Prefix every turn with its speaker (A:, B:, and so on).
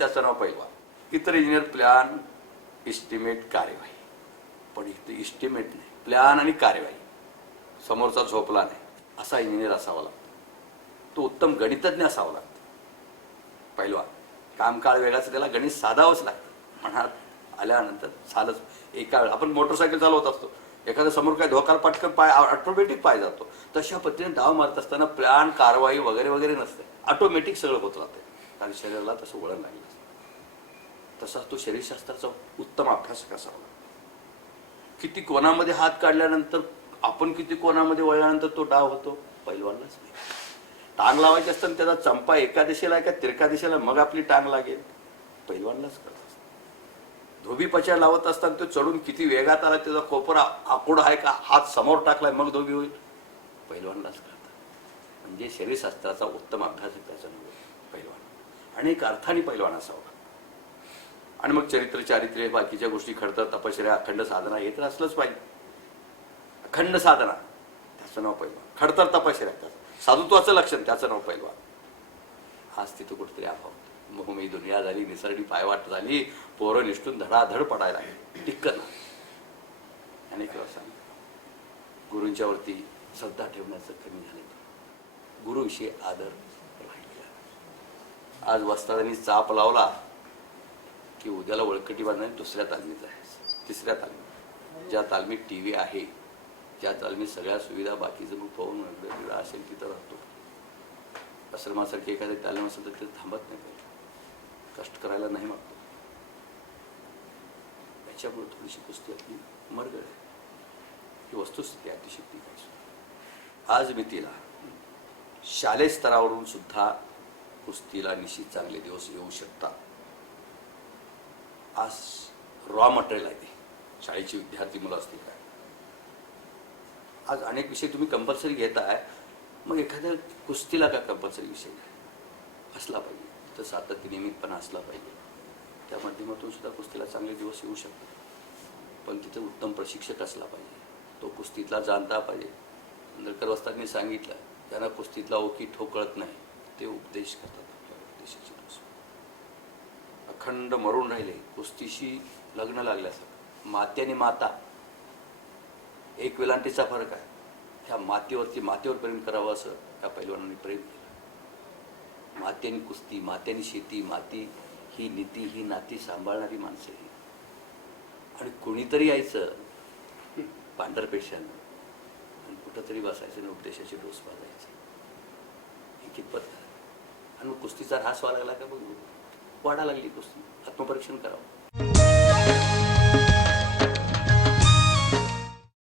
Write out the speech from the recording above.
A: त्याचं नाव पैलवान इतर इंजिनियर प्लॅन इस्टिमेट कार्यवाही. पण इथे इस्टिमेट नाही. प्लॅन आणि कार्यवाही. समोरचा झोपला नाही. असा इंजिनियर असावा लागतो. तो उत्तम गणितज्ञ असावा लागतो. पैलवान कामकाळ वेगाचं त्याला गणित साधावंच लागतं. मनात आल्यानंतर साधंच. एका आपण मोटरसायकल चालवत असतो. एखाद्या समोर काय धोका पटकन पाय ऑटोमॅटिक पाय जातो. तशा पद्धतीने डाव मारत असताना प्लॅन कारवाई वगैरे वगैरे नसते. ऑटोमॅटिक सगळं होत राहते. कारण शरीराला तसं वळण लागलं असतं तसाच तो शरीरशास्त्राचा उत्तम अभ्यासक असावा. होता किती कोणामध्ये हात काढल्यानंतर आपण किती कोणामध्ये वळल्यानंतर तो डाव होतो? पैलवानलाच नाही. टांग लावायची असताना त्याचा चंपा एका दिशेला आहे का तिरका दिशेला मग आपली टांग लागेल? पैलवानलाच करत असतं. धोबी पचार लावत असताना तो चढून किती वेगात आला त्याचा कोपरा आकुड आहे का? हात समोर टाकलाय मग धोबी होईल? पैलवानलाच करतात म्हणजे शरीरशास्त्राचा उत्तम अभ्यासक त्याचा पैलवान. आणि अनेक अर्थाने पैलवान असावा. आणि मग चरित्र चारित्र्य बाकीच्या गोष्टी खडतर तपश्चर्या अखंड साधना हे तर असलंच पाहिजे. अखंड साधना त्याचं नाव पैलवान. खडतर तपश्चर्या त्याचं. साधुत्वाचं लक्षण त्याचं नाव पैलवान. आज तिथं कुठेतरी अभाव मोहमी दुनिया झाली निसर्डी पायवाट झाली पोरं निष्ठून धडाधड पडायला लागली. अनेक वेळा सांगितलं गुरूंच्या वरती श्रद्धा ठेवण्याचं कमी झालं गुरुविषयी आदर आज वस्तादांनी चाप लावला की उद्याला वळकटी बांधणारी दुसऱ्या तालमीत आहे. तिसऱ्या तालमीत. ज्या तालमीत टी व्ही आहे ज्या तालमीत सगळ्या सुविधा बाकीचं मग पाहून वेगवेगळा असेल तिथं राहतो. आश्रमासारखी एखादी तालीम असेल तर तिथं थांबत नाही पाहिजे कष्ट करायला नाही मागतो. याच्यामुळे थोडीशी कुस्ती आपली मरगळ आहे ही वस्तुस्थिती अतिशय ती आज मी तिला शालेय स्तरावरून सुद्धा कुस्तीला निश्चित चांगले दिवस येऊ शकतात. आज रॉ मटेरियल आहे ते. शाळेची विद्यार्थी मुलं असतील काय? आज अनेक विषय तुम्ही कंपल्सरी घेताय. मग एखाद्या कुस्तीला का कंपल्सरी विषय असला पाहिजे. तर सातत्य नियमितपणा असला पाहिजे. त्या माध्यमातून सुद्धा कुस्तीला चांगले दिवस येऊ शकतात. पण तिथे उत्तम प्रशिक्षक असला पाहिजे. तो कुस्तीतला जाणता पाहिजे. अंधळकर वस्तांनी सांगितलं त्यांना कुस्तीतला ओकी ठोकळत नाही ते उपदेश करतात आपल्याला उपदेशाची अखंड मरून राहिले कुस्तीशी लग्न लागल्यासारखं. माते आणि माता. एक वेलांटीचा फरक आहे. त्या मातेवरती मातेवर प्रेम करावं असं त्या पैलवानांनी प्रेम केलं. मात्यानी कुस्ती मात्यानी शेती माती ही नीती ही नाती सांभाळणारी माणसं ही. आणि कुणीतरी यायचं पांढरपेशानं आणि कुठंतरी बसायचं आणि उपदेशाचे डोस बाजायचे ही कितपत आहे? आणि कुस्तीचा ऱ्हास व्हायला लागला का बघ. वाढा लागली कुस्ती. आत्मपरीक्षण करावं.